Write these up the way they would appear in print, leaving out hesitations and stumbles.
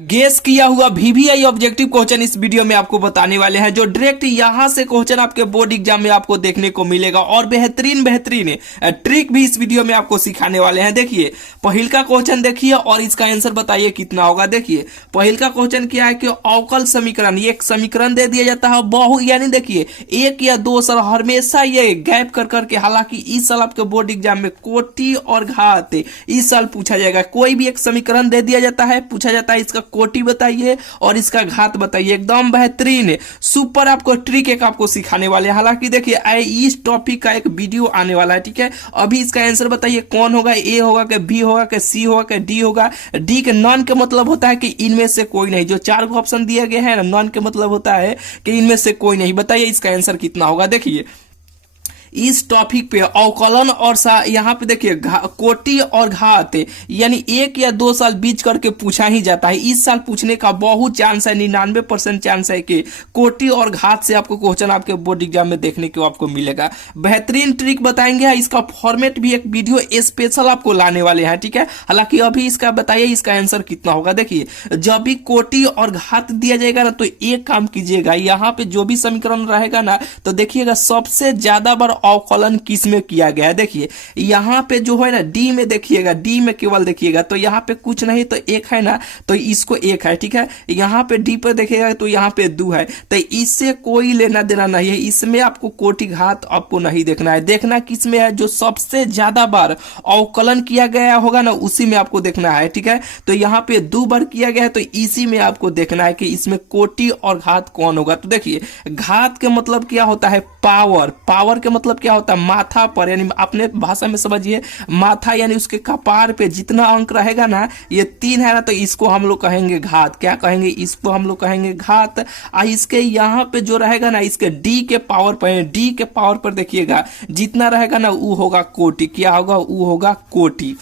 Guess किया हुआ VVI objective question इस वीडियो में आपको बताने वाले हैं, जो डायरेक्ट यहां से क्वेश्चन आपके बोर्ड एग्जाम में आपको देखने को मिलेगा और बेहतरीन बेहतरीन ट्रिक भी इस वीडियो में आपको सिखाने वाले हैं। देखिए पहिल का क्वेश्चन देखिए और इसका आंसर बताइए कितना होगा। देखिए पहिल का क्वेश्चन क्या है कि अवकल समीकरण, ये एक समीकरण दे दिया जाता है बहु, यानी देखिए एक या दो साल हमेशा ये गैप कर करके, हालांकि इस साल आपके बोर्ड एग्जाम में कोटि और घात इस साल पूछा जाएगा। कोई भी एक समीकरण दे दिया जाता है, पूछा जाता है इसका कोटि बताइए और इसका घात बताइए। एकदम बेहतरीन सुपर आपको ट्रिक एक आपको सिखाने वाले हैं। हालांकि देखिए इस टॉपिक का एक वीडियो आने वाला है, ठीक है। अभी इसका आंसर बताइए कौन होगा, ए होगा कि बी होगा कि सी होगा कि डी होगा। डी के नॉन के मतलब होता है कि इनमें से कोई नहीं, जो चार को ऑप्शन दिए गए हैं नॉन के मतलब होता है कि इनमें से कोई नहीं। बताइए इसका आंसर कितना होगा। देखिए इस टॉपिक पे अवकलन और यहाँ पे देखिए कोटि और घात यानी एक या दो साल बीच करके पूछा ही जाता है। इस साल पूछने का बहुत चांस है, 99% चांस है कि कोटि और घात से आपको क्वेश्चन आपके बोर्ड एग्जाम में देखने को आपको मिलेगा। बेहतरीन ट्रिक बताएंगे, इसका फॉर्मेट भी एक वीडियो स्पेशल आपको लाने वाले हैं, ठीक है। हालांकि अभी इसका बताइए इसका आंसर कितना होगा। देखिए जब भी कोटि और घात दिया जाएगा ना तो एक काम कीजिएगा, यहाँ पे जो भी समीकरण रहेगा ना तो देखिएगा सबसे ज्यादा बार अवकलन किस में किया गया है। देखिए यहाँ पे जो है ना डी में, देखिएगा डी में केवल देखिएगा तो यहाँ पे कुछ नहीं तो एक है ना, तो इसको एक है, ठीक है। यहाँ पे डी पर देखिएगा तो यहाँ पे दो है, तो इससे कोई लेना देना नहीं है। इसमें आपको कोटि घात आपको नहीं देखना है, देखना किस में है जो सबसे ज्यादा बार अवकलन किया गया होगा ना उसी में आपको देखना है, ठीक है। तो यहाँ पे दो बार किया गया है तो इसी में आपको देखना है कि इसमें कोटि और घात कौन होगा। तो देखिए घात के मतलब क्या होता है, पावर। पावर के मतलब क्या होता है, माथा पर, यानी अपने भाषा में समझिए माथा, यानी उसके कपार पे जितना अंक रहेगा ना, ये 3 है ना, तो इसको हम लोग कहेंगे घात। क्या कहेंगे, इसको हम लोग कहेंगे घात। इसके यहाँ पे जो रहेगा ना इसके डी के पावर पर, डी के पावर पर देखिएगा जितना रहेगा ना वो होगा कोटि। क्या होगा, वो होगा कोटि।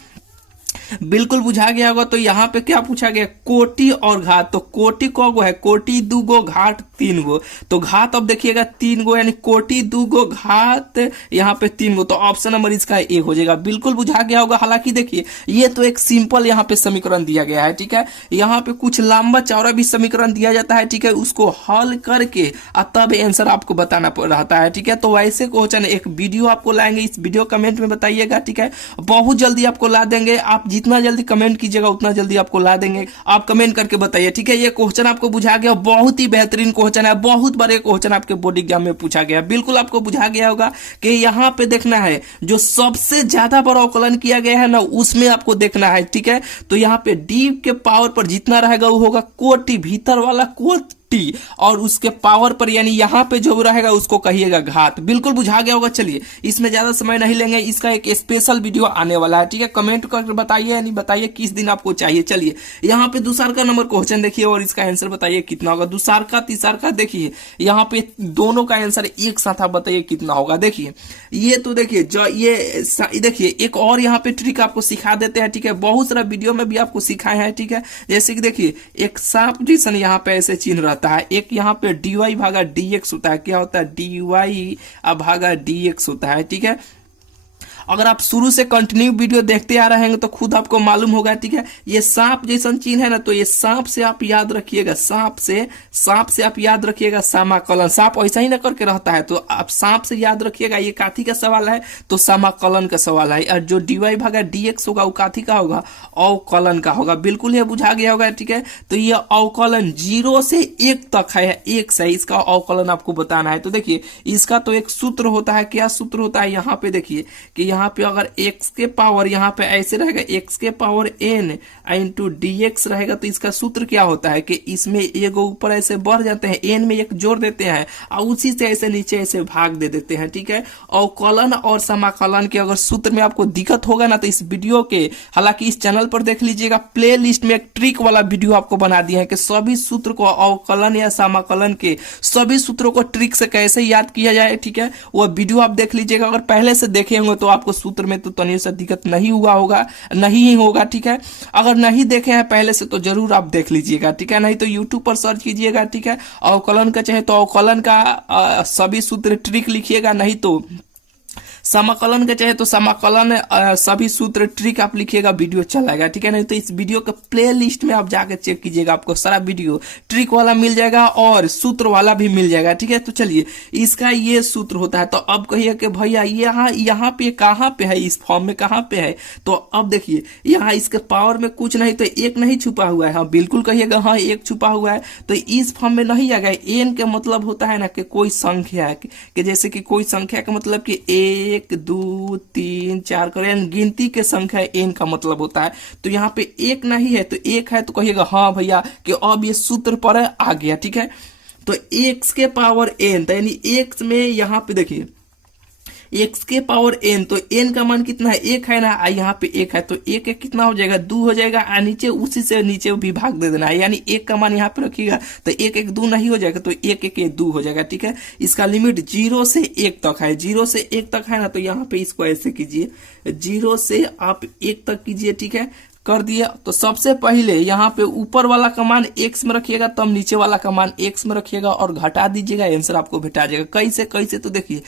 बिल्कुल बुझा गया होगा। तो यहाँ पे क्या पूछा गया, कोटि और घात। तो कोटि को है, कोटि 2 गो, घात 3 गो। तो घात अब देखिएगा 3 गो, यानी कोटि 2 गो, घात यहाँ पे 3 गो। तो ऑप्शन नंबर इसका एक हो जाएगा। बिल्कुल बुझा गया होगा। हालांकि देखिए ये तो एक सिंपल यहाँ पे समीकरण दिया गया है, ठीक है। यहाँ पे कुछ लंबा चौड़ा भी समीकरण दिया जाता है, ठीक है। उसको हल करके तब आंसर आपको बताना रहता है, ठीक है। तो वैसे क्वेश्चन एक वीडियो आपको लाएंगे, इस वीडियो कमेंट में बताइएगा, ठीक है। बहुत जल्दी आपको ला देंगे। आप जितना जल्दी कमेंट कीजिएगा उतना जल्दी आपको ला देंगे। आप कमेंट करके बताइए, ठीक है। ये क्वेश्चन आपको बुझा गया, बहुत ही बेहतरीन क्वेश्चन है, बहुत बड़े क्वेश्चन आपके बोर्ड एग्जाम में पूछा गया। बिल्कुल आपको बुझा गया होगा कि यहाँ पे देखना है जो सबसे ज्यादा बार अवकलन किया गया है ना उसमें आपको देखना है, ठीक है। तो यहाँ पे डी के पावर पर जितना रहेगा वो होगा कोटि, भीतर वाला कोटि, और उसके पावर पर यानी यहाँ पे जो रहेगा उसको कहिएगा घात। बिल्कुल बुझा गया होगा। चलिए इसमें ज्यादा समय नहीं लेंगे, इसका एक स्पेशल वीडियो आने वाला है, ठीक है। कमेंट करके बताइए, यानी बताइए किस दिन आपको चाहिए। चलिए यहाँ पे दूसरा का नंबर क्वेश्चन देखिए और इसका आंसर बताइए कितना होगा। दूसरा का तीसरा का देखिए यहाँ पे दोनों का आंसर एक साथ आप बताइए कितना होगा। देखिए ये तो देखिए जो ये देखिए एक और यहाँ पे ट्रिक आपको सिखा देते हैं, ठीक है। बहुत सारा वीडियो में भी आपको सिखाए हैं, ठीक है। जैसे कि देखिए एक सांप जैसा यहाँ पे ऐसे चिन्ह रहता है, एक यहाँ पे dy भागा dx होता है। क्या होता है, dy भागा dx होता है, ठीक है। अगर आप शुरू से कंटिन्यू वीडियो देखते आ रहे हैं तो खुद आपको मालूम होगा, ठीक है। ये सांप जैसा चिन्ह है ना, तो ये सांप से आप याद रखिएगा, सांप से आप याद रखिएगा समाकलन। सांप ऐसा ही ना करके रहता है, तो आप सांप से याद रखिएगा। ये काथी का सवाल है, तो समाकलन का सवाल है। और जो dy भागा dx होगा वो काथी का होगा, अवकलन का होगा। बिल्कुल ये बुझा गया होगा, ठीक है। तो ये अवकलन 0 से 1 तक है, 1 से इसका अवकलन आपको बताना है। तो देखिए इसका तो एक सूत्र होता है। क्या सूत्र होता है, यहाँ पे देखिए कि यहाँ पे अगर x के पावर यहाँ पे ऐसे रहेगा, x के पावर n इंटू dx रहेगा, तो इसका सूत्र क्या होता है कि इसमें एगो ऊपर ऐसे बढ़ जाते हैं, n में एक जोड़ देते हैं और उसी से ऐसे नीचे ऐसे भाग दे देते हैं, ठीक है। अवकलन और समाकलन के अगर सूत्र में आपको दिक्कत होगा ना तो इस वीडियो के, हालांकि इस चैनल पर देख लीजिएगा, प्ले लिस्ट में एक ट्रिक वाला वीडियो आपको बना दिया है कि सभी सूत्र को, अवकलन या समाकलन के सभी सूत्रों को ट्रिक से कैसे याद किया जाए, ठीक है। वो वीडियो आप देख लीजिएगा। अगर पहले से देखे होंगे तो आपको सूत्र में तो तनिक सा दिक्कत नहीं ही होगा, ठीक है। अगर नहीं देखे हैं पहले से तो जरूर आप देख लीजिएगा, ठीक है। नहीं तो यूट्यूब पर सर्च कीजिएगा, ठीक है। अवकलन का चाहे तो अवकलन का सभी सूत्र ट्रिक लिखिएगा, नहीं तो समाकलन का चाहे तो समाकलन सभी सूत्र ट्रिक आप लिखिएगा, वीडियो चलाएगा, ठीक है। नहीं तो इस वीडियो के प्ले लिस्ट में आप जाकर चेक कीजिएगा, आपको सारा वीडियो ट्रिक वाला मिल जाएगा और सूत्र वाला भी मिल जाएगा, ठीक है। तो चलिए इसका ये सूत्र होता है। तो अब कहिए कि भैया यहाँ पे कहाँ पे है, इस फॉर्म में कहाँ पे है। तो अब देखिए यहाँ इसके पावर में कुछ नहीं तो एक नहीं छुपा हुआ है। हाँ बिल्कुल कहिएगा, हाँ एक छुपा हुआ है। तो इस फॉर्म में नहीं आ गया। एन का मतलब होता है ना कि कोई संख्या है, कि जैसे कि कोई संख्या का मतलब कि 1 2 3 4 करें गिनती के संख्या एन का मतलब होता है। तो यहाँ पे एक नहीं है तो एक है, तो कहिएगा हाँ भैया कि अब ये सूत्र पर आ गया, ठीक है। तो x के पावर n, तो यानी x में यहाँ पे देखिए x के पावर n, तो n का मान कितना है, एक है ना, यहाँ पे एक है तो एक एक कितना हो जाएगा, 2 हो जाएगा। नीचे उसी से नीचे भी भाग दे देना है, यानी एक का मान यहाँ पे रखिएगा तो एक एक 2 नहीं हो जाएगा, तो एक एक 2 हो जाएगा, ठीक है। इसका लिमिट 0 से 1 तक है, 0 से 1 तक है ना, तो यहाँ पे इसको ऐसे कीजिए, 0 से आप 1 तक कीजिए, ठीक है। कर दिया। तो सबसे पहले यहाँ पे ऊपर वाला का मान x में रखिएगा, तब नीचे वाला का मान x में रखिएगा और घटा दीजिएगा, आंसर आपको भेटा जाएगा। कैसे कैसे, तो देखिए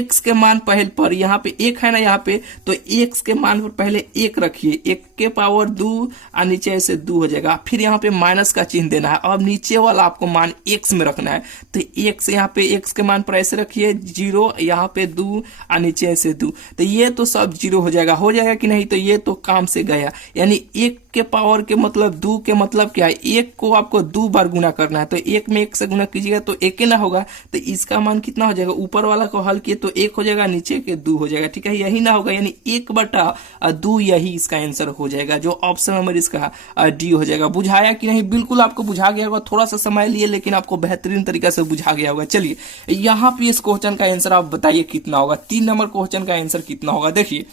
x के मान पहले पर यहाँ पे एक है ना, यहाँ पे तो x के मान पर पहले 1 रखिए, 1 के पावर 2 और नीचे ऐसे 2 हो जाएगा। फिर यहाँ पे माइनस का चिन्ह देना है। अब नीचे वाला आपको मान x में रखना है, तो x यहाँ पे x के मान पर ऐसे रखिए 0, यहाँ पे 2 और नीचे ऐसे 2, तो ये तो सब 0 हो जाएगा कि नहीं। तो ये तो काम से गया, यानी 1 के पावर के मतलब 2 के मतलब क्या है, 1 को आपको 2 बार गुना करना है। तो 1 में 1 से गुना कीजिएगा तो 1 ना होगा, तो इसका मान कितना हो जाएगा, ऊपर वाला को हल किए तो 1 हो जाएगा, नीचे के 2 हो जाएगा, ठीक है। यही ना होगा, यानी 1/2 यही इसका आंसर हो जाएगा, जो ऑप्शन नंबर इसका डी हो जाएगा। बुझाया कि नहीं, बिल्कुल आपको बुझा गया होगा, थोड़ा सा समय लिए लेकिन आपको बेहतरीन तरीका से बुझा गया होगा। चलिए यहाँ पे इस क्वेश्चन का आंसर आप बताइए कितना होगा, 3 नंबर क्वेश्चन का आंसर कितना होगा। देखिए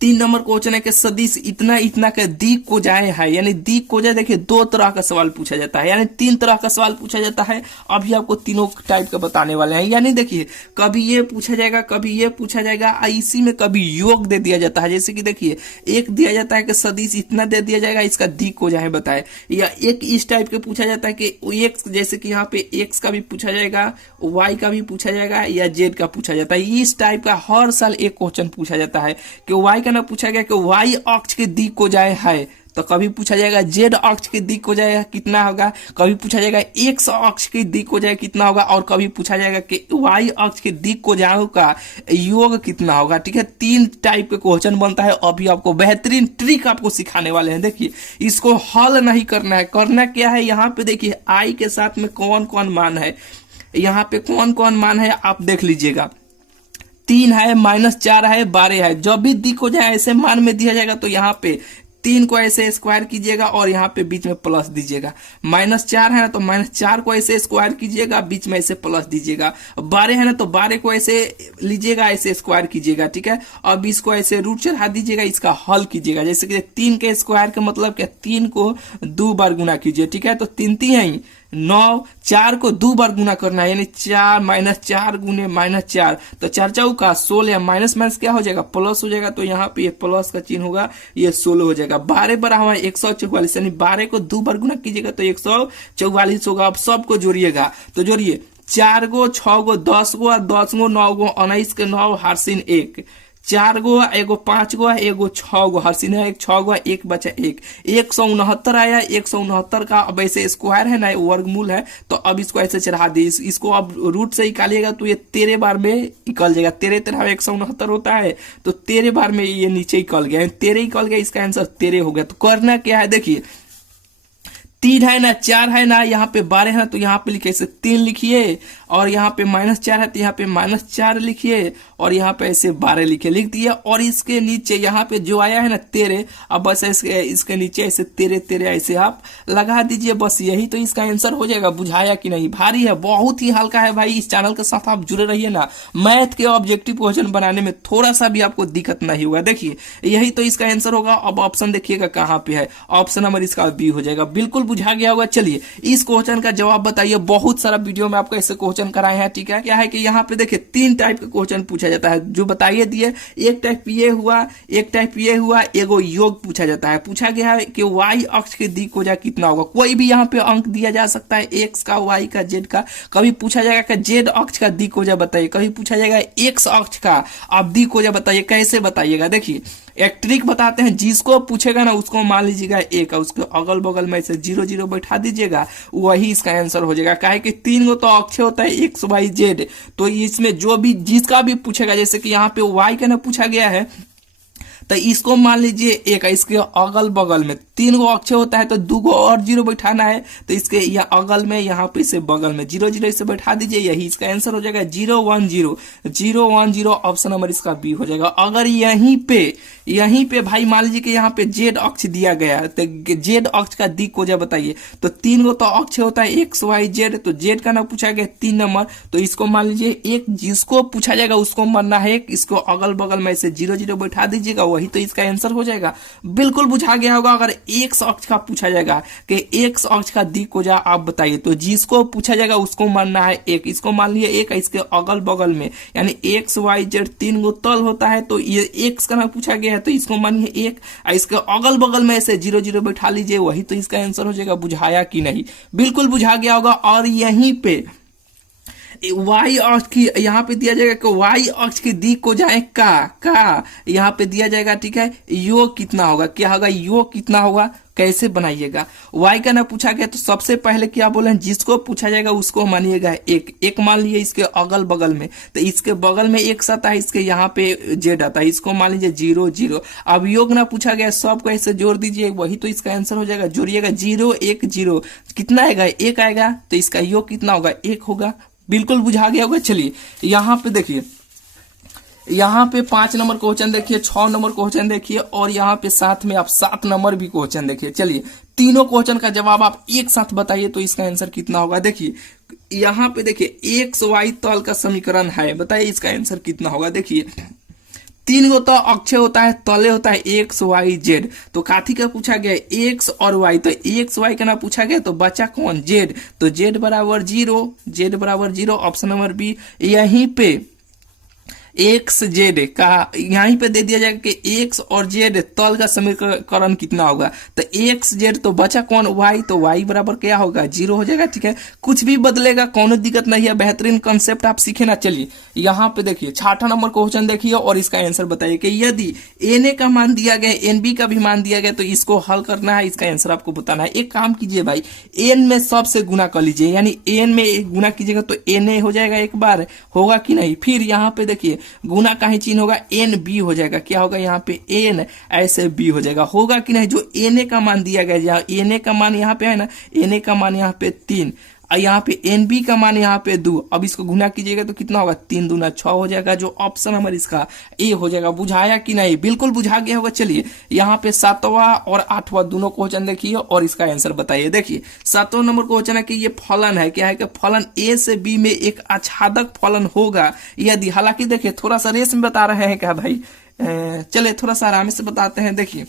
3 नंबर क्वेश्चन है कि सदिश इतना इतना का दिक को जाए है, यानी दिक को जाए। देखिए 2 तरह का सवाल पूछा जाता है, यानी 3 तरह का सवाल पूछा जाता है। अभी आपको तीनों टाइप का बताने वाले हैं। यानी देखिए कभी ये पूछा जाएगा, कभी ये पूछा जाएगा, इसी में कभी योग दे दिया जाता है। जैसे कि देखिए एक दिया जाता है कि सदिश इतना दे दिया जाएगा, इसका दिक को जाए बताए। या एक इस टाइप के पूछा जाता है कि एक्स, जैसे कि यहाँ पे एक्स का भी पूछा जाएगा, वाई का भी पूछा जाएगा, या जेड का पूछा जाता है। इस टाइप का हर साल एक क्वेश्चन पूछा जाता है कि वाई ना पूछा गया कि वाई अक्ष के दिक को जाए है, तो कभी पूछा जाएगा जेड अक्ष के दिक को जाए कितना होगा, कभी पूछा जाएगा एक्स अक्ष के दिक को जाए कितना होगा, और कभी पूछा जाएगा कि वाई अक्ष के दिक को जाए का योग कितना होगा, ठीक है। 3 टाइप के क्वेश्चन बनता है। अभी आपको बेहतरीन ट्रिक आपको सिखाने वाले हैं। देखिए इसको हल नहीं करना है, करना क्या है, यहाँ पे देखिए आई के साथ में कौन कौन मान है, यहाँ पे कौन कौन मान है आप देख लीजिएगा। 3 है, -4 है, 12 है। जब भी दिक हो जाए ऐसे मान में दिया जाएगा तो यहाँ पे 3 को ऐसे स्क्वायर कीजिएगा और यहाँ पे बीच में प्लस दीजिएगा। -4 है ना तो -4 को ऐसे स्क्वायर कीजिएगा, बीच में ऐसे प्लस दीजिएगा। 12 है ना तो 12 को ऐसे लीजिएगा, ऐसे स्क्वायर कीजिएगा, ठीक है। अब इसको ऐसे रूट चढ़ा दीजिएगा, इसका हल कीजिएगा। जैसे कि 3 के स्क्वायर का मतलब क्या, 3 को 2 बार गुना कीजिए, ठीक है। तो 3 3 है 9, 4 को 2 बार गुना करना है, यानी 4 -4 गुने -4, तो 4 चौका 16, माइनस माइनस क्या हो जाएगा, प्लस हो जाएगा। तो यहाँ पे ये प्लस का चिन्ह होगा, ये 16 हो जाएगा। 12 बड़ा हुआ 144, यानी 12 को 2 बार गुना कीजिएगा तो 144 होगा। अब सबको जोड़िएगा, तो जोड़िए 4 गो 6 गो 10 गो 10 गो 9 गो 19 के 9 हारसिन 1, 4 गो, एगो 5 गो, एगो 6 गो, हरसिन है 6 गो, 1 बचा 1, 169 आया। 169 का अब ऐसे स्क्वायर है ना, वर्गमूल है, तो अब इसको ऐसे चढ़ा दी, इसको अब रूट से निकालिएगा तो ये 13 बार में निकल जाएगा। 13 13 169 होता है, तो 13 बार में ये नीचे निकल गया, 13 निकल गया, इसका आंसर 13 हो गया। तो करना क्या है, देखिए 3 है ना, 4 है ना, यहाँ पे 12 है तो यहाँ पे लिखिए 3 लिखिए, और यहाँ पे -4 है तो यहाँ पे -4 लिखिए, और यहाँ पे ऐसे 12 लिखिए, लिख दिया। और इसके नीचे यहाँ पे जो आया है ना 13, अब बस इसके नीचे ऐसे 13 ऐसे आप लगा दीजिए, बस यही तो इसका आंसर हो जाएगा। बुझाया कि नहीं, भारी है, बहुत ही हल्का है भाई। इस चैनल के साथ आप जुड़े रहिए ना, मैथ के ऑब्जेक्टिव क्वेश्चन बनाने में थोड़ा सा भी आपको दिक्कत नहीं होगा। देखिए यही तो इसका आंसर होगा। अब ऑप्शन देखिएगा कहाँ पे है, ऑप्शन नंबर इसका बी हो जाएगा। बिल्कुल बुझा गया होगा। चलिए इस क्वेश्चन का जवाब बताइए। बहुत सारा वीडियो में आपको ऐसे क्वेश्चन कराए हैं, ठीक है। क्या है कि यहाँ पे देखिए 3 टाइप के क्वेश्चन पूछे पूछा जाता है, जो बताइए दिए। एक टाइप ये हुआ, एक टाइप ये हुआ, एगो योग पूछा जाता है। पूछा गया है कि वाई अक्ष की दिक्कोजा कितना होगा। कोई भी यहाँ पे अंक दिया जा सकता है, एक्स का, वाई का, जेड का। कभी पूछा जाएगा कि जेड अक्ष का दिक्कोजा बताइए, कभी पूछा जाएगा एक्स अक्ष का आप दिक्कोजा बताइए। कैसे बताइएगा, देखिए एक ट्रिक बताते हैं। जिसको पूछेगा ना उसको मान लीजिएगा एक, उसके अगल बगल में से 0 0 बैठा दीजिएगा, वही इसका आंसर हो जाएगा। काहे कि 3 गो तो अक्षर होता है, एक्स वाई जेड। तो इसमें जो भी जिसका भी पूछेगा, जैसे कि यहाँ पे वाई का ना पूछा गया है, तो इसको मान लीजिए एक, इसके अगल बगल में 3 गो अक्षर होता है तो 2 गो और 0 बैठाना है। तो इसके अगल में, यहाँ पे से बगल में 0 0 इसे बैठा दीजिए, यही इसका आंसर हो जाएगा 0 1 0 0 1 0। ऑप्शन नंबर इसका बी हो जाएगा। अगर यहीं पे भाई मान लीजिए कि यहाँ पे जेड अक्ष दिया गया है, तो जेड अक्ष का दिक्कोजा बताइए। तो 3 गो तो अक्ष होता है, एक्स वाई जेड। तो जेड का ना पूछा गया 3 नंबर, तो इसको मान लीजिए एक, जिसको पूछा जाएगा उसको मानना है, इसको अगल बगल में से 0 0 बैठा दीजिएगा, वही तो इसका आंसर हो जाएगा। बिल्कुल बुझा गया होगा। अगर एक्स अक्ष का पूछा जाएगा कि एक्स अक्ष का दिक्कोजा आप बताइए, तो जिसको पूछा जाएगा उसको मानना है एक। इसको मान लिया एक, इसके अगल बगल में यानी एक्स वाई जेड 3 गो तल होता है, तो ये एक्स का ना पूछा गया है तो इसको मानिए एक, इसके अगल बगल में से 0 0 बैठा लीजिए, वही तो इसका आंसर हो जाएगा। बुझाया कि नहीं? बिल्कुल बुझा गया होगा। और यहीं पे वाई अक्ष की यहाँ पे दिया जाएगा कि वाई अक्ष की दिक्कोजा का यहाँ पे दिया जाएगा, ठीक है। योग कितना होगा, क्या होगा, योग कितना होगा, कैसे बनाइएगा। वाई का ना पूछा गया तो सबसे पहले क्या बोले, जिसको पूछा जाएगा उसको मानिएगा एक मान लीजिए इसके अगल बगल में, तो इसके बगल में एक्स आता है, इसके यहाँ पे जेड आता है, इसको मान लीजिए 0 0। अब योग ना पूछा गया, सबको ऐसे जोड़ दीजिए, वही तो इसका आंसर हो जाएगा। जोड़िएगा 0 1 0, कितना आएगा, 1 आएगा। तो इसका योग कितना होगा, 1 होगा। बिल्कुल बुझा गया होगा। चलिए यहाँ पे देखिए, यहाँ पे 5 नंबर क्वेश्चन देखिए, 6 नंबर क्वेश्चन देखिए, और यहाँ पे साथ में आप 7 नंबर भी क्वेश्चन देखिए। चलिए तीनों क्वेश्चन का जवाब आप एक साथ बताइए तो इसका आंसर कितना होगा। देखिए यहाँ पे देखिए, एक्स वाई तल का समीकरण है, बताइए इसका आंसर कितना होगा। देखिए 3 गो तो अक्षर होता है, तले होता है एक्स वाई जेड। तो काथी का पूछा गया एक्स और वाई, तो एक्स वाई का ना पूछा गया, तो बचा कौन, जेड। तो जेड बराबर 0, जेड बराबर 0। Option number B. यहीं पे एक्स जेड का यहीं पे दे दिया जाएगा कि एक्स और जेड तल का समीकरण कितना होगा। तो एक्स जेड तो बचा कौन, वाई। तो वाई बराबर क्या होगा, 0 हो जाएगा, ठीक है। कुछ भी बदलेगा, कोनो दिक्कत नहीं है, बेहतरीन कंसेप्ट आप सीखे ना। चलिए यहाँ पे देखिए 6 नंबर क्वेश्चन देखिए और इसका आंसर बताइए कि यदि एन ए का मान दिया गया, एन बी का भी मान दिया गया, तो इसको हल करना है, इसका आंसर आपको बताना है। एक काम कीजिए भाई, एन में सबसे गुना कर लीजिए, यानी एन में गुना कीजिएगा तो एन ए हो जाएगा, एक बार होगा कि नहीं। फिर यहाँ पे देखिए गुना का ही चिन्ह होगा, एन बी हो जाएगा, क्या होगा यहाँ पे एन ऐसे बी हो जाएगा, होगा कि नहीं। जो एन ए का मान दिया गया, जहाँ एन ए का मान यहाँ पे है ना, एन ए का मान यहाँ पे 3, यहाँ पे एन बी का मान यहाँ पे 2। अब इसको गुना कीजिएगा तो कितना होगा, 3 दूना 6 हो जाएगा, जो ऑप्शन नंबर इसका ए हो जाएगा। बुझाया कि नहीं, बिल्कुल बुझा गया होगा। चलिए यहाँ पे 7वां और 8वां दोनों क्वेश्चन देखिए और इसका आंसर बताइए। देखिए 7वां नंबर क्वेश्चन है कि ये फलन है, क्या है कि फलन ए से बी में एक आच्छादक फलन होगा यदि, हालांकि देखिए थोड़ा सा रेस में बता रहे हैं क्या भाई, चले थोड़ा सा आराम से बताते हैं। देखिए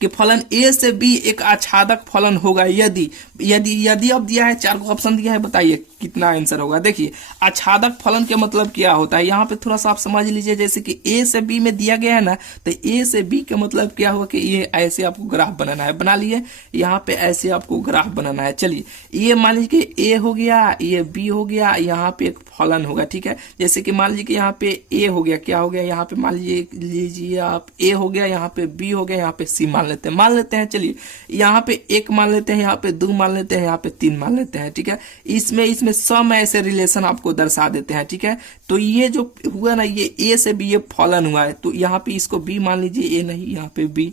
कि फलन ए से बी एक आच्छादक फलन होगा यदि यदि अब दिया है, 4 को ऑप्शन दिया है, बताइए कितना आंसर होगा। देखिए आच्छादक फलन के मतलब क्या होता है, यहाँ पे थोड़ा सा आप समझ लीजिए। जैसे कि ए से बी में दिया गया है ना, तो ए से बी का मतलब क्या होगा कि ये ऐसे आपको ग्राफ बनाना है, बना लिए। यहाँ पे ऐसे आपको ग्राफ बनाना है। चलिए ये मान लीजिए कि ए हो गया, ये बी हो गया, यहाँ पे एक फलन होगा, ठीक है। जैसे कि मान लीजिए कि यहाँ पे ए हो गया, क्या हो गया, यहाँ पे मान लीजिए आप ए हो गया, यहाँ पे बी हो गया, यहाँ पे सी मान लेते हैं। चलिए यहाँ पे 1 मान लेते हैं, यहाँ पे 2 मान लेते हैं, यहाँ पे 3 मान लेते हैं, ठीक है। इसमें सम ऐसे रिलेशन आपको दर्शा देते हैं, ठीक है। तो ये जो हुआ ना, ये ए से बी ये फलन हुआ है, तो यहाँ पे इसको बी मान लीजिए, ए नहीं, यहाँ पे बी।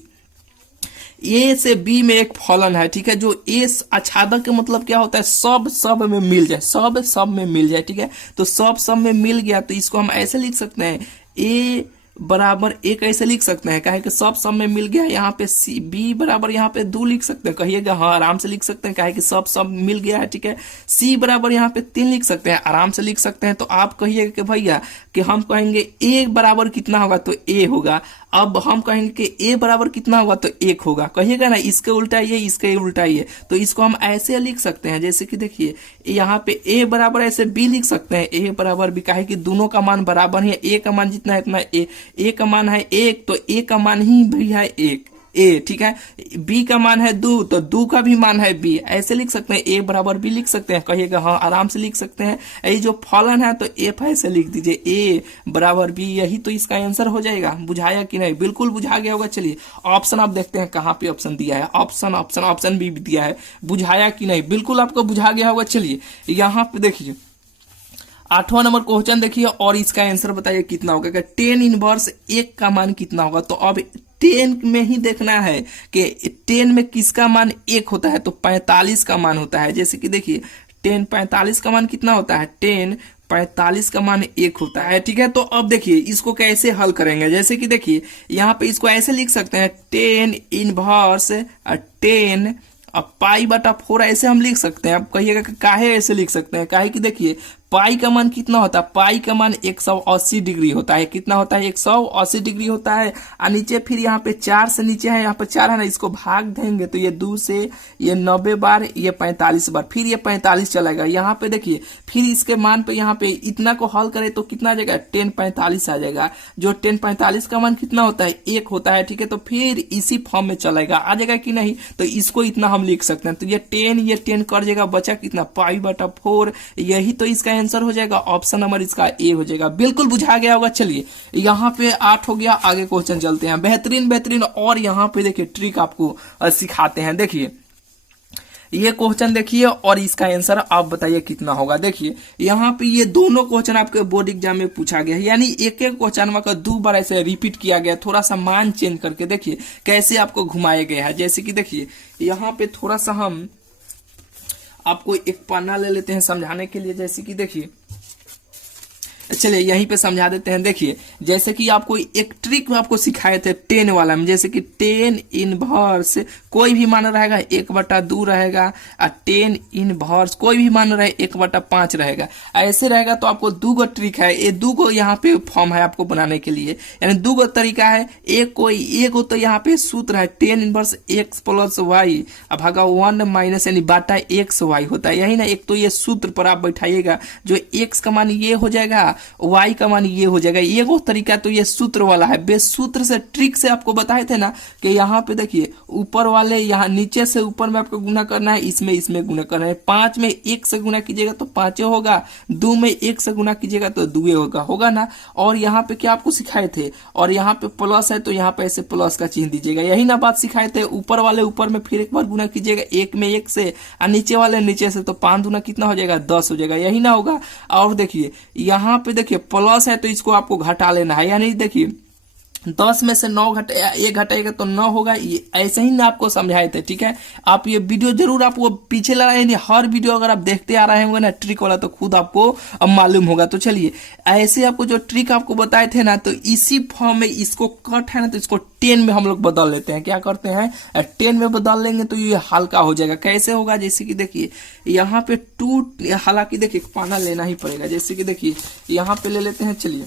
ए से बी में एक फलन है, ठीक है। जो ए आच्छादक का मतलब क्या होता है, सब में मिल जाए, सब में मिल जाए, ठीक है। तो सब में मिल गया, तो इसको हम ऐसे लिख सकते हैं, ए बराबर 1 ऐसे लिख सकते हैं, काहे कि सब में मिल गया। यहाँ पे सी बी बराबर यहाँ पे 2 लिख सकते हैं, कहिएगा हाँ आराम से लिख सकते हैं, काहे कि सब मिल गया है, ठीक है। सी बराबर यहाँ पे 3 लिख सकते हैं, आराम से लिख सकते हैं। तो आप कहिएगा कि भैया कि हम कहेंगे ए बराबर कितना होगा, तो ए होगा। अब हम कहेंगे कि a बराबर कितना होगा तो 1 होगा, कहिएगा ना इसके उल्टा ये इसके उल्टा ये, तो इसको हम ऐसे लिख सकते हैं जैसे कि देखिए यहाँ पे a बराबर ऐसे b लिख सकते हैं, a बराबर b, काहे कि दोनों का मान बराबर है, a का मान जितना है इतना a का मान है 1 तो a का मान ही भी है 1 a, ठीक है। b का मान है 2 तो 2 का भी मान है b, ऐसे लिख सकते हैं, a बराबर b लिख सकते हैं, कहिएगा हाँ आराम से लिख सकते हैं। ये जो फलन है तो f ऐसे लिख दीजिए, a बराबर b, यही तो इसका आंसर हो जाएगा। बुझाया कि नहीं? बिल्कुल बुझा गया होगा। चलिए ऑप्शन आप देखते हैं कहाँ पे ऑप्शन दिया है, ऑप्शन ऑप्शन ऑप्शन भी दिया है। बुझाया कि नहीं? बिल्कुल आपको बुझा गया होगा। चलिए यहाँ पे देखिए 8वां नंबर क्वेश्चन देखिए और इसका आंसर बताइए कितना होगा। टेन इनवर्स 1 का मान कितना होगा? तो अब 10 में ही देखना है कि 10 में किसका मान 1 होता है, तो 45 का मान होता है। जैसे कि देखिए 10 45 का मान कितना होता है, 10 45 का मान 1 होता है, ठीक है। तो अब देखिए इसको कैसे हल करेंगे, जैसे कि देखिए यहाँ पे इसको ऐसे लिख सकते हैं 10 इनवर्स 10 अब पाई बटा 4 ऐसे हम लिख सकते हैं। अब कहिएगा कि काहे ऐसे लिख सकते हैं, काहे कि देखिए पाई का मान कितना होता है, पाई का मान 180 डिग्री होता है। कितना होता है? 180 डिग्री होता है। और नीचे फिर यहाँ पे 4 से नीचे है, यहाँ पे 4 है ना, इसको भाग देंगे तो ये 2 से ये 90 बार, ये 45 बार, फिर ये 45 चलेगा। यहाँ पे देखिए फिर इसके मान पे यहाँ पे इतना को हल करे तो कितना आ जाएगा, 10 45 आ जाएगा। जो 10 45 का मान कितना होता है, 1 होता है, ठीक है। तो फिर इसी फॉर्म में चलेगा, आ जाएगा कि नहीं? तो इसको इतना हम लिख सकते हैं। तो ये 10 कर जाएगा, बचा कितना, पाई बटा 4, यही तो इसका आंसर हो जाएगा। ऑप्शन नंबर इसका ए हो जाएगा। बिल्कुल बुझा गया होगा। चलिए यहाँ पे 8 हो गया, आगे क्वेश्चन चलते हैं। बेहतरीन बेहतरीन और यहाँ पे देखिए ट्रिक आपको सिखाते हैं। देखिए ये क्वेश्चन देखिए और इसका आंसर आप बताइए कितना होगा। देखिए यहाँ पे ये दोनों क्वेश्चन आपके बोर्ड एग्जाम में पूछा गया है, यानी एक एक क्वेश्चन का 2 बार ऐसे रिपीट किया गया, थोड़ा सा मान चेंज करके देखिए कैसे आपको घुमाया गया है। जैसे कि देखिए यहाँ पे थोड़ा सा हम आपको एक पन्ना ले लेते हैं समझाने के लिए। जैसे कि देखिए चलिए यहीं पे समझा देते हैं। देखिए जैसे कि आपको एक ट्रिक आपको सिखाए थे 10 वाला में, जैसे कि 10 इनवर्स कोई भी मान रहेगा 1/2 रहेगा, और 10 इनवर्स कोई भी मान रहे 1/5 रहेगा। ऐसे रहेगा तो आपको 2 गो ट्रिक है, ये 2 गो यहाँ पे फॉर्म है आपको बनाने के लिए, यानी 2 गो तरीका है। एक तो यहाँ पे सूत्र है 10 इनवर्स x प्लस वाई भागा 1 माइनस यानी बाटा xy होता है, यही ना। एक तो ये सूत्र पर आप बैठाइएगा, जो x का मान ये हो जाएगा, y का मान ये हो जाएगा। ये वो तरीका तो ये सूत्र वाला है। बेस सूत्र से ट्रिक से आपको बताए थे ना कि यहाँ पे देखिए ऊपर वाले यहाँ नीचे से ऊपर में आपको गुना करना है, इसमें गुना करना है। 5 में 1 से गुना कीजिएगा तो 5 होगा, 2 में 1 से गुना कीजिएगा तो 2 होगा ना। और यहाँ पे क्या आपको सिखाए थे, और यहाँ पे प्लस है तो यहाँ पे ऐसे प्लस का चिन्ह दीजिएगा, यही ना बात सिखाए थे। ऊपर वाले ऊपर में फिर एक बार गुना कीजिएगा 1 में 1 से, और नीचे वाले नीचे से, तो 5 दूना कितना हो जाएगा, 10 हो जाएगा, यही ना होगा। और देखिए यहाँ पे देखिए प्लस है तो इसको आपको घटा लेना है, यानी देखिए 10 में से 9 1 घटाएगा तो 9 होगा। ये ऐसे ही ना आपको समझाए थे, ठीक है। आप ये वीडियो जरूर आप वो पीछे लगाए, नहीं हर वीडियो अगर आप देखते आ रहे होंगे ना ट्रिक वाला तो खुद आपको अब मालूम होगा। तो चलिए ऐसे आपको जो ट्रिक आपको बताए थे ना, तो इसी फॉर्म में इसको कट है ना तो इसको 10 में हम लोग बदल लेते हैं। क्या करते हैं, 10 में बदल लेंगे तो ये हल्का हो जाएगा। कैसे होगा, जैसे कि देखिए यहाँ पे 2, हालांकि देखिए पाना लेना ही पड़ेगा। जैसे कि देखिए यहाँ पे ले लेते हैं, चलिए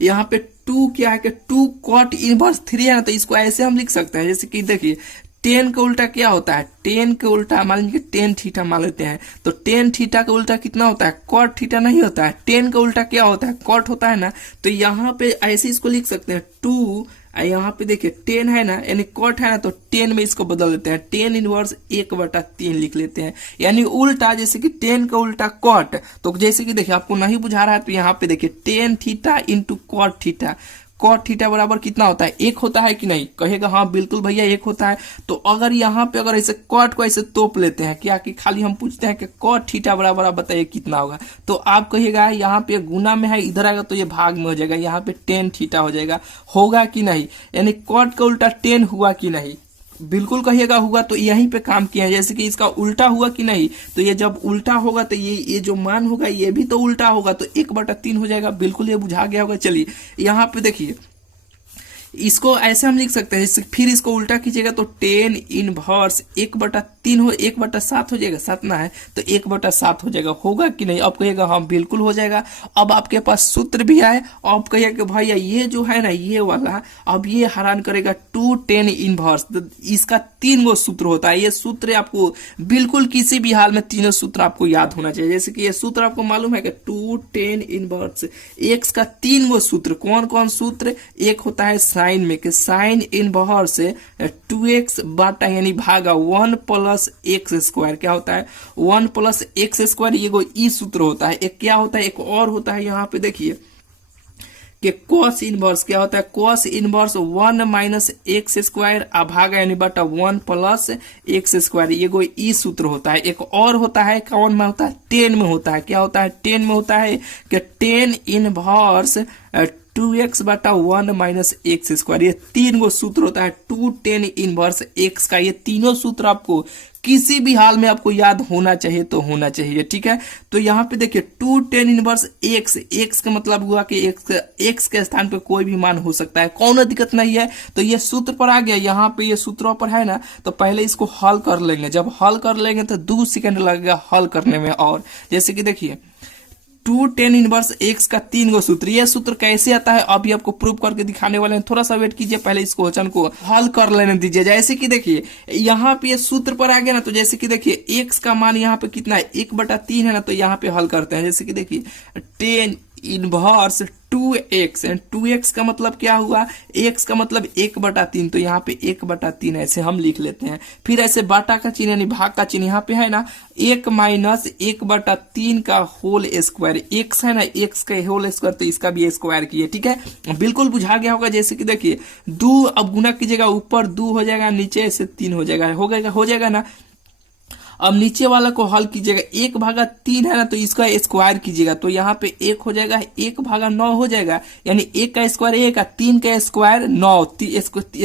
यहाँ पे 2 क्या है कि 2 cot इनवर्स 3 है ना, तो इसको ऐसे हम लिख सकते हैं। जैसे कि देखिए 10 का उल्टा क्या होता है, 10 के उल्टा मान लीजिए 10 थीटा मान लेते हैं, तो 10 थीटा का उल्टा कितना होता है, cot थीटा नहीं होता है। 10 का उल्टा क्या होता है, cot होता है ना। तो यहाँ पे ऐसे इसको लिख सकते हैं 2, यहाँ पे देखिए 10 है ना, यानी cot है ना, तो 10 में इसको बदल देते हैं, 10 इनवर्स 1/3 लिख लेते हैं, यानी उल्टा। जैसे कि 10 का उल्टा cot, तो जैसे कि देखिए आपको नहीं बुझा रहा है तो यहाँ पे देखिए 10 theta into cot theta, cot theta बराबर कितना होता है, 1 होता है कि नहीं? कहेगा हाँ बिल्कुल भैया 1 होता है। तो अगर यहाँ पे अगर ऐसे cot को ऐसे तोप लेते हैं, क्या कि खाली हम पूछते हैं कि cot थीटा बराबर आप बताइए कितना होगा, तो आप कहिएगा यहाँ पे गुना में है, इधर आएगा तो ये भाग में हो जाएगा, यहाँ पे 10 थीटा हो जाएगा। होगा कि नहीं, यानी cot का उल्टा 10 हुआ कि नहीं? बिल्कुल कहिएगा हुआ। तो यहीं पे काम किया है। जैसे कि इसका उल्टा हुआ कि नहीं, तो ये जब उल्टा होगा तो ये जो मान होगा ये भी तो उल्टा होगा, तो 1/3 हो जाएगा। बिल्कुल ये बुझा गया होगा। चलिए यहाँ पे देखिए इसको ऐसे हम लिख सकते हैं, फिर इसको उल्टा कीजिएगा तो 10 इनवर्स 1/3 हो 1/7 हो जाएगा, 7 ना है तो 1/7 हो जाएगा। होगा कि नहीं? आप कहिएगा हाँ बिल्कुल हो जाएगा। अब आपके पास सूत्र भी है, आप कहिएगा कि भैया ये जो है ना ये वाला, अब ये हरान करेगा 2 10 इनवर्स, तो इसका 3 गो सूत्र होता है। ये सूत्र आपको बिल्कुल किसी भी हाल में तीनों सूत्र आपको याद होना चाहिए। जैसे कि ये सूत्र आपको मालूम है कि 2 10 इनवर्स एक्स का 3 गो सूत्र, कौन कौन सूत्र? एक होता है साइन में कि साइन इनवर्स 2x बाटा यानी भागा 1 प्लस एक्स स्क्वायर, क्या होता है 1 प्लस एक्स स्क्वायर, ये गो ई सूत्र होता है। एक क्या होता है, एक और होता है यहाँ पे देखिए कि कॉस इनवर्स, क्या होता है cos inverse 1 minus x square भागा यानी बटा 1 प्लस एक्स स्क्वायर, ये कोई ई सूत्र होता है। एक और होता है कौन में होता है 10 में होता है, क्या होता है 10 में होता है कि 10 इनवर्स 2x बटा 1 माइनस एक्स स्क्वायर, ये 3 गो सूत्र होता है 2 10 इनवर्स एक्स का। ये तीनों सूत्र आपको किसी भी हाल में आपको याद होना चाहिए तो होना चाहिए, ठीक है। तो यहाँ पे देखिए 2 10 इनवर्स एक्स, एक्स का मतलब हुआ कि एक्स के स्थान पे कोई भी मान हो सकता है, कौन दिक्कत नहीं है। तो ये सूत्र पर आ गया, यहाँ पे ये सूत्रों पर है ना, तो पहले इसको हल कर लेंगे। जब हल कर लेंगे तो 2 सेकंड लगेगा हल करने में। और जैसे कि देखिए 2 10 इनवर्स एक्स का 3 गो सूत्र, ये सूत्र कैसे आता है अभी आपको प्रूव करके दिखाने वाले हैं। थोड़ा सा वेट कीजिए, पहले इस क्वेश्चन को हल कर लेने दीजिए। जैसे कि देखिए यहाँ पे ये सूत्र पर आ गया ना, तो जैसे कि देखिए एक्स का मान यहाँ पे कितना है 1/3 है ना, तो यहाँ पे हल करते हैं। जैसे कि देखिए 10 इनवर्स 2x, 2x का मतलब क्या हुआ, x का मतलब 1/3, तो यहाँ पे 1/3 ऐसे हम लिख लेते हैं। फिर ऐसे बाटा का चिन्ह यानी भाग का चिन्ह यहाँ पे है ना, 1 माइनस 1/3 का होल स्क्वायर, x है ना x का होल स्क्वायर, तो इसका भी स्क्वायर किए, ठीक है। बिल्कुल बुझा गया होगा। जैसे कि देखिए 2 अब गुना कीजिएगा, ऊपर 2 हो जाएगा, नीचे से 3 हो जाएगा, हो जाएगा ना। अब नीचे वाला को हल कीजिएगा, 1/3 है ना, तो इसका स्क्वायर कीजिएगा, तो यहाँ पे 1 हो जाएगा, 1/9 हो जाएगा, यानी 1 का स्क्वायर 1 का 3 का स्क्वायर 9,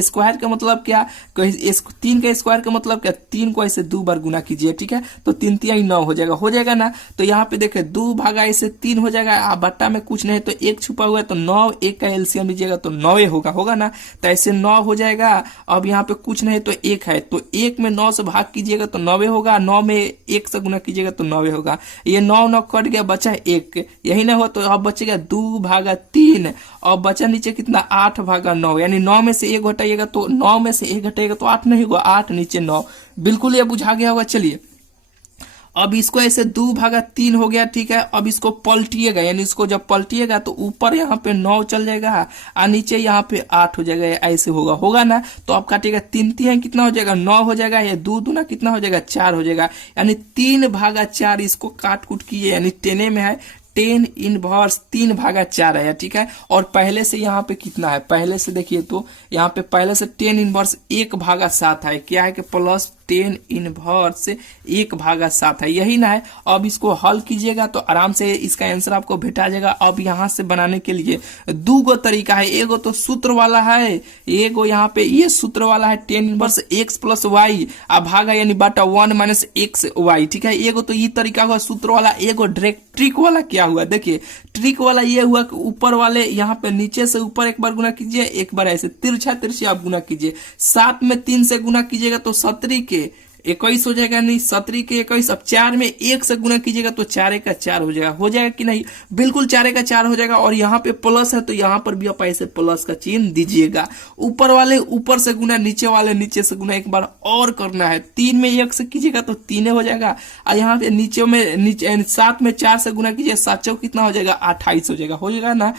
स्क्वायर का मतलब क्या, 3 का स्क्वायर का मतलब क्या, 3 को ऐसे 2 बार गुना कीजिए, ठीक है, तो 3 3 9 हो जाएगा ना। तो यहाँ पे देखे 2/3 हो जाएगा, आप बट्टा में कुछ नहीं तो 1 छुपा हुआ है, तो 9, 1 का एलसीएम लीजिएगा तो 9 होगा ना, तो ऐसे 9 हो जाएगा। अब यहाँ पे कुछ नहीं तो 1 है, तो 1 में 9 से भाग कीजिएगा तो 9 होगा, 9 में 1 से गुना कीजिएगा तो 9 होगा। ये 9 9 कट गया, बचा 1, यही ना हो, तो अब बचेगा 2/3, और बचा नीचे कितना 8/9, यानी 9 में से 1 घटाइएगा तो 9 में से 1 घटाइएगा तो 8 नहीं होगा, 8 नीचे 9। बिल्कुल ये बुझा गया होगा। चलिए अब इसको ऐसे 2/3 हो गया, ठीक है। अब इसको पलटिएगा, यानी इसको जब पलटिएगा तो ऊपर यहाँ पे 9 चल जाएगा और नीचे यहाँ पे 8 हो जाएगा, ऐसे होगा ना। तो अब काटिएगा 3 3 कितना हो जाएगा 9 हो जाएगा, ये 2 दूना कितना हो जाएगा 4 हो जाएगा, यानी 3/4। इसको काट कूट किए, यानी 10 में है 10 इनवर्स 3/4 है, ठीक है। और पहले से यहाँ पे कितना है, पहले से देखिए तो यहाँ पे पहले से 10 इनवर्स 1/7 है, क्या है कि प्लस 10 इनवर्स 1/7 है, यही ना है। अब इसको हल कीजिएगा तो आराम से इसका आंसर आपको भेटा जाएगा। अब यहाँ से बनाने के लिए 2 गो तरीका है, एगो तो सूत्र वाला है, एगो यहाँ पे ये सूत्र वाला है 10 इनवर्स x प्लस वाई भागा यानी बटा 1 माइनस एक्स वाई, ठीक है। एगो तो ये तरीका हुआ सूत्र वाला, एगो डायरेक्ट ट्रिक वाला क्या हुआ, देखिए ट्रिक वाला ये हुआ कि ऊपर वाले यहाँ पे नीचे से ऊपर एक बार गुना कीजिए, एक बार ऐसे तिरछा आप गुना कीजिए, 7 में 3 से गुना कीजिएगा तो 17 के 21 हो जाएगा, नहीं 17 के 21। अब 4 में 1 से गुना कीजिएगा तो 4 का 4 हो जाएगा कि नहीं, बिल्कुल 4 का 4 हो जाएगा। और यहाँ पे प्लस है तो यहाँ पर भी आप ऐसे प्लस का चिन्ह दीजिएगा। ऊपर वाले ऊपर से गुना, नीचे वाले नीचे से गुना, एक बार और करना है। 3 में 1 से कीजिएगा तो 3 हो जाएगा, और यहाँ पे नीचे में 7 में 4 से गुना कीजिए, 7 चौक कितना हो जाएगा 28 हो जाएगा ना।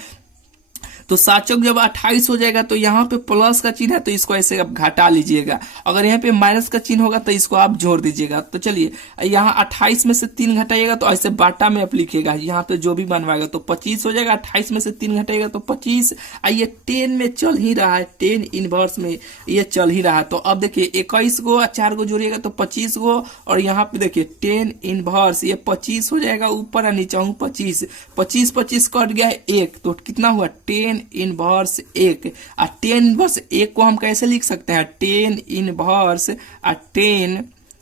तो 7 चौक जब 28 हो जाएगा तो यहाँ पे प्लस का चिन्ह है तो इसको ऐसे आप घटा लीजिएगा, अगर यहाँ पे माइनस का चिन्ह होगा तो इसको आप जोड़ दीजिएगा। तो चलिए यहाँ 28 में से 3 घटाइएगा तो ऐसे बाटा में आप लिखिएगा, यहाँ पे जो भी बनवाएगा तो 25 हो जाएगा। 28 में से 3 घटाइएगा तो 25, ये 10 में चल ही रहा है, 10 इनवर्स में ये चल ही रहा है। तो अब देखिए 21 गो 4 गो जोड़िएगा तो 25 गो, और यहाँ पे देखिए 10 इनवर्स ये 25 हो जाएगा, ऊपर और नीचे 25 कट गया है 1, तो कितना हुआ 10 इनवर्स 1। 10 इनवर्स 1 को हम कैसे लिख सकते हैं, 10 इनवर्स 10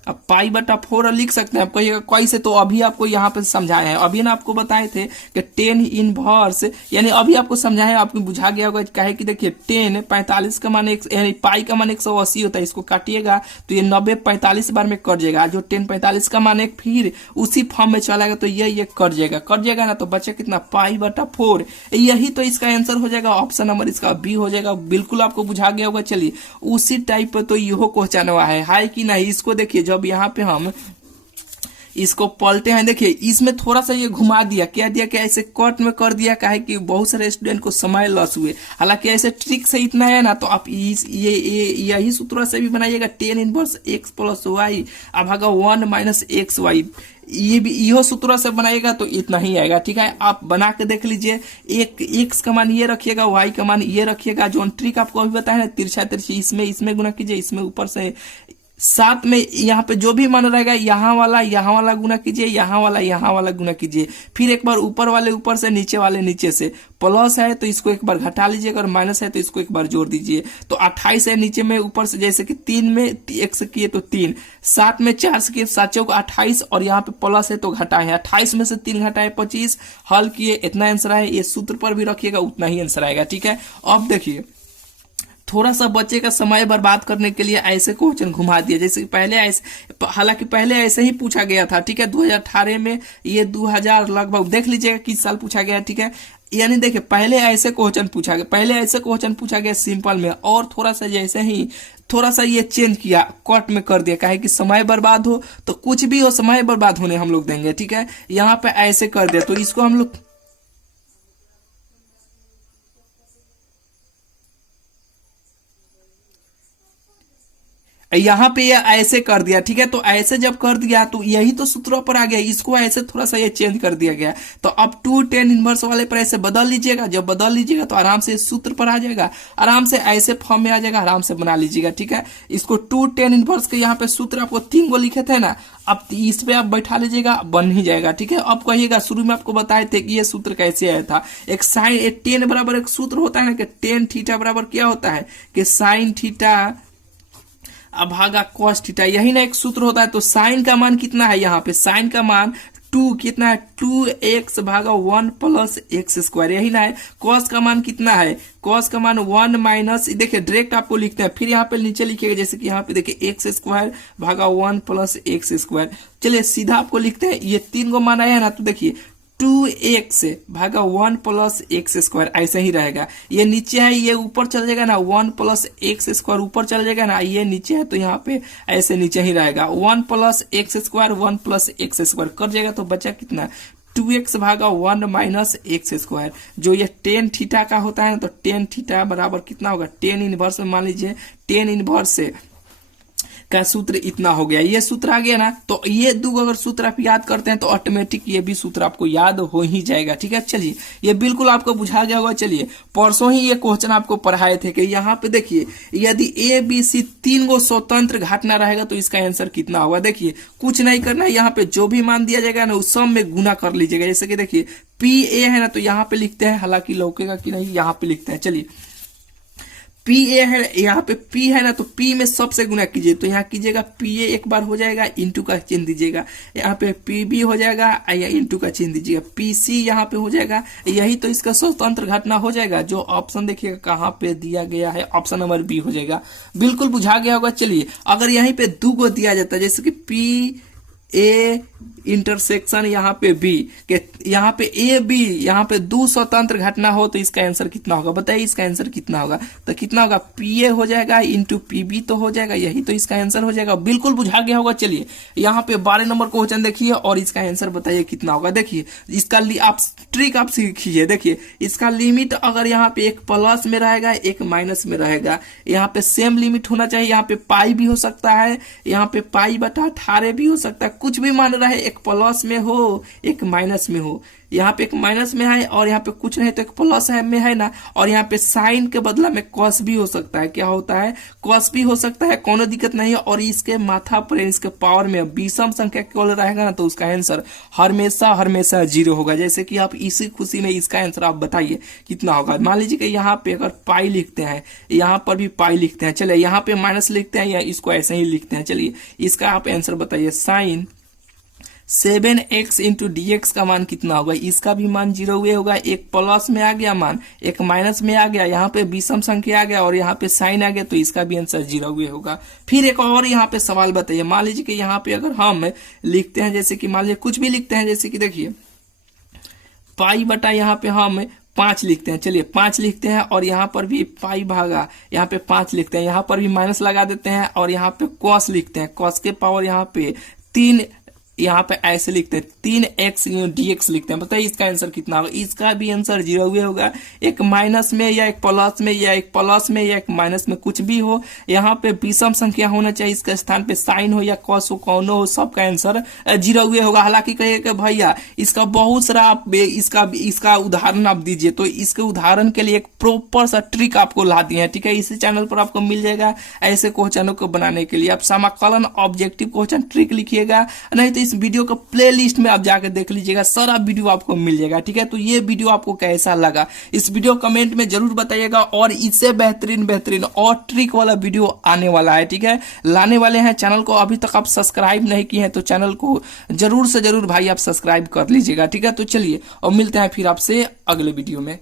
अब पाई बटा 4 लिख सकते हैं। आप कहिएगा कैसे, तो अभी आपको यहाँ पे समझाए हैं, अभी ना आपको बताए थे कि 10 इनवर्स, यानी अभी आपको समझाए, आपको बुझा गया होगा। कहे कि देखिए 10 45 का मान यानी पाई का मान 180 होता है, इसको काटिएगा तो ये 90 45 बार में कट जाएगा। जो 10 45 का मान एक फिर उसी फॉर्म में चलाएगा तो ये कट जाएगा ना, तो बचे कितना पाई बटा 4। यही तो इसका आंसर हो जाएगा, ऑप्शन नंबर इसका बी हो जाएगा। बिल्कुल आपको बुझा गया होगा। चलिए उसी टाइप पर तो यहो क्वेश्चन हुआ है कि नहीं। इसको देखिए, जब यहाँ पे हम इसको पलटे हैं, देखिए इसमें थोड़ा सा ये घुमा दिया, क्या दिया कि ऐसे कट में कर दिया, काहे कि बहुत सारे स्टूडेंट को समय लॉस हुए। हालांकि ऐसे ट्रिक से इतना है ना, तो आप यही सूत्र से भी बनाइएगा 10 इनवर्स x प्लस वाई भागा 1 माइनस एक्स वाई। ये भी इहो सूत्र से बनाइएगा तो इतना ही आएगा। ठीक है, आप बना के देख लीजिए। एक x का मान ये रखिएगा, y का मान ये रखिएगा। जो ट्रिक आपको अभी बताया ना, तिरछा तिरछी, इसमें गुना कीजिए, इसमें ऊपर से साथ में यहाँ पे जो भी मान रहेगा यहाँ वाला गुना कीजिए, यहाँ वाला गुना कीजिए। फिर एक बार ऊपर वाले ऊपर से, नीचे वाले नीचे से। प्लस है तो इसको एक बार घटा लीजिए, अगर माइनस है तो इसको एक बार जोड़ दीजिए। तो 28 है नीचे में, ऊपर से जैसे कि 3 में 1 से किए तो 3, 7 में 4 से किए 7 चौक 28, और यहाँ पे प्लस है तो घटाए है। 28 में से 3 घटाए 25, हल किए, इतना आंसर है। ये सूत्र पर भी रखिएगा, उतना ही आंसर आएगा। ठीक है, अब देखिए थोड़ा सा बच्चे का समय बर्बाद करने के लिए ऐसे क्वेश्चन घुमा दिया, जैसे कि पहले ऐसे, हालांकि पहले ऐसे ही पूछा गया था। ठीक है, 2018 में, ये 2000 लगभग देख लीजिएगा किस साल पूछा गया। ठीक है, यानी देखिए पहले ऐसे क्वेश्चन पूछा गया सिंपल में, और थोड़ा सा जैसे ही थोड़ा सा ये चेंज किया, कट में कर दिया, काहे कि समय बर्बाद हो तो कुछ भी हो, समय बर्बाद होने हम लोग देंगे। ठीक है, यहाँ पे ऐसे कर दिया तो इसको हम लोग यहाँ पे ये ऐसे कर दिया। ठीक है, तो ऐसे जब कर दिया तो यही तो सूत्रों पर आ गया, इसको ऐसे थोड़ा सा ये चेंज कर दिया गया। तो अब 2 10 इनवर्स वाले पर ऐसे बदल लीजिएगा। जब बदल लीजिएगा तो आराम से सूत्र पर आ जाएगा, आराम से ऐसे फॉर्म में आ जाएगा, आराम से बना लीजिएगा। ठीक है, इसको 2 10 इनवर्स के यहाँ पे सूत्र आपको 3 गो लिखे थे ना, अब इस पे आप बैठा लीजिएगा, बन ही जाएगा। ठीक है, अब कहिएगा शुरू में आपको बताए थे कि ये सूत्र कैसे आया था। एक साइन, एक 10 बराबर एक सूत्र होता है ना कि 10 थीटा बराबर क्या होता है कि साइन थीटा भागा कॉस थीटा, यही ना एक सूत्र होता है। तो साइन का मान कितना है, यहाँ पे साइन का मान 2 कितना है, 2x भागा 1 प्लस एक्स स्क्वायर, यही ना है। कॉस का मान कितना है, कॉस का मान 1 माइनस, देखिए डायरेक्ट आपको लिखते हैं, फिर यहाँ पे नीचे लिखिएगा, जैसे कि यहाँ पे देखिए एक्स स्क्वायर भागा 1 प्लस एक्स स्क्वायर। चलिए सीधा आपको लिखते हैं, ये 3 गो मान आया है ना, तो देखिए 2x भागा 1 प्लस एक्स स्क्वायर, ऐसे ही रहेगा। ये नीचे है, ये ऊपर चल जाएगा ना, 1 प्लस एक्स स्क्वायर ऊपर चल जाएगा ना, ये नीचे है तो यहाँ पे ऐसे नीचे ही रहेगा। 1 plus x square 1 plus x square कर जाएगा, तो बचा कितना 2x भागा 1 माइनस एक्स स्क्वायर। जो ये 10 थीटा का होता है तो 10 थीटा बराबर कितना होगा, 10 इनवर्स में मान लीजिए 10 इनवर्स से का सूत्र इतना हो गया। ये सूत्र आ गया ना, तो ये दो अगर सूत्र आप याद करते हैं तो ऑटोमेटिक ये भी सूत्र आपको याद हो ही जाएगा। ठीक है, चलिए ये बिल्कुल आपको बुझा गया होगा। चलिए परसों ही ये क्वेश्चन आपको पढ़ाए थे कि यहाँ पे देखिए यदि ए बी सी 3 गो स्वतंत्र घटना रहेगा तो इसका आंसर कितना होगा। देखिए कुछ नहीं करना है, यहाँ पे जो भी मान दिया जाएगा ना उस सब में गुना कर लीजिएगा। जैसे कि देखिए पी ए है ना, तो यहाँ पे लिखते हैं, हालांकि लौकेगा कि नहीं, यहाँ पे लिखते हैं। चलिए पी ए है, यहाँ पे पी है ना, तो पी में सबसे गुना कीजिए, तो यहाँ कीजिएगा पी ए एक बार हो जाएगा, इंटू का चिन्ह दीजिएगा। यहाँ पे पी बी हो जाएगा या इंटू का चिन्ह दीजिएगा, पी सी यहाँ पे हो जाएगा। यही तो इसका स्वतंत्र घटना हो जाएगा। जो ऑप्शन देखिएगा कहाँ पे दिया गया है, ऑप्शन नंबर बी हो जाएगा। बिल्कुल बुझा गया होगा। चलिए अगर यहीं पे 2 गो दिया जाता है, जैसे कि पी ए इंटरसेक्शन यहाँ पे बी, के यहाँ पे ए बी, यहाँ पे 2 स्वतंत्र घटना हो तो इसका आंसर कितना होगा, बताइए इसका आंसर कितना होगा। तो कितना होगा, पी ए हो जाएगा इंटू पी बी तो हो जाएगा, यही तो इसका आंसर हो जाएगा। बिल्कुल बुझा गया होगा। चलिए यहाँ पे 12 नंबर क्वेश्चन देखिए और इसका आंसर बताइए कितना होगा। देखिए इसका आप ट्रिक आप सीखिए। देखिए इसका लिमिट अगर यहाँ पे एक प्लस में रहेगा, एक माइनस में रहेगा, यहाँ पे सेम लिमिट होना चाहिए। यहाँ पे पाई भी हो सकता है, यहाँ पे पाई बटा 18 भी हो सकता है, कुछ भी मान रहे है एक प्लस में हो एक माइनस में हो। यहाँ पे एक माइनस में है और यहाँ पे कुछ नहीं तो एक प्लस है में है ना। और यहाँ पे साइन के बदला में कॉस भी हो सकता है। क्या होता है? कॉस भी हो सकता है, कोनो दिक्कत नहीं है। और इसके माथा पर इसके पावर में विषम संख्या केवल रहेगा ना तो उसका आंसर हमेशा हमेशा 0 होगा। जैसे कि आप इसी खुशी में इसका आंसर आप बताइए कितना होगा। मान लीजिए कि यहाँ पे अगर पाई लिखते हैं, यहाँ पर भी पाई लिखते हैं, चलिए यहाँ पे माइनस लिखते हैं या इसको ऐसे ही लिखते हैं। चलिए इसका आप आंसर बताइए। साइन 7x इंटू dx का मान कितना होगा? इसका भी मान 0 हुए होगा। एक प्लस में आ गया मान, एक माइनस में आ गया, यहाँ पे विषम संख्या आ गया और यहाँ पे साइन आ गया तो इसका भी आंसर 0 हुए होगा। फिर एक और यहाँ पे सवाल बताइए। मान लीजिए कि यहाँ पे अगर हम लिखते हैं, जैसे कि मान लीजिए कुछ भी लिखते हैं, जैसे कि देखिए पाई बटा यहाँ पे हम 5 लिखते हैं। चलिए 5 लिखते हैं और यहाँ पर भी पाई भागा यहाँ पे 5 लिखते हैं, यहाँ पर भी माइनस लगा देते हैं और यहाँ पे कॉस लिखते हैं। कॉस के पावर यहाँ पे 3, यहाँ पे ऐसे लिखते हैं 3x dx लिखते हैं। बताइए इसका आंसर कितना होगा? इसका भी आंसर 0 हुए होगा। एक माइनस में या एक प्लस में या एक प्लस में या एक माइनस में कुछ भी हो, यहाँ पे विषम संख्या होना चाहिए, इसके स्थान पे साइन हो या कॉस हो, कौनो हो, सबका आंसर 0 हुए होगा। हालांकि कहिए कि भैया इसका बहुत सारा आप इसका उदाहरण आप दीजिए, तो इसके उदाहरण के लिए एक प्रॉपर सा ट्रिक आपको ला दिए हैं। ठीक है, इसी चैनल पर आपको मिल जाएगा ऐसे क्वेश्चनों को बनाने के लिए। आप समाकलन ऑब्जेक्टिव क्वेश्चन ट्रिक लिखिएगा, नहीं तो इस वीडियो का प्लेलिस्ट में आप जाकर देख लीजिएगा, सारा वीडियो आपको मिल जाएगा। ठीक है, तो ये वीडियो आपको कैसा लगा इस वीडियो कमेंट में जरूर बताइएगा। और इससे बेहतरीन और ट्रिक वाला वीडियो आने वाला है। ठीक है, लाने वाले हैं। चैनल को अभी तक आप सब्सक्राइब नहीं किए हैं तो चैनल को जरूर से जरूर भाई आप सब्सक्राइब कर लीजिएगा। ठीक है, तो चलिए और मिलते हैं फिर आपसे अगले वीडियो में।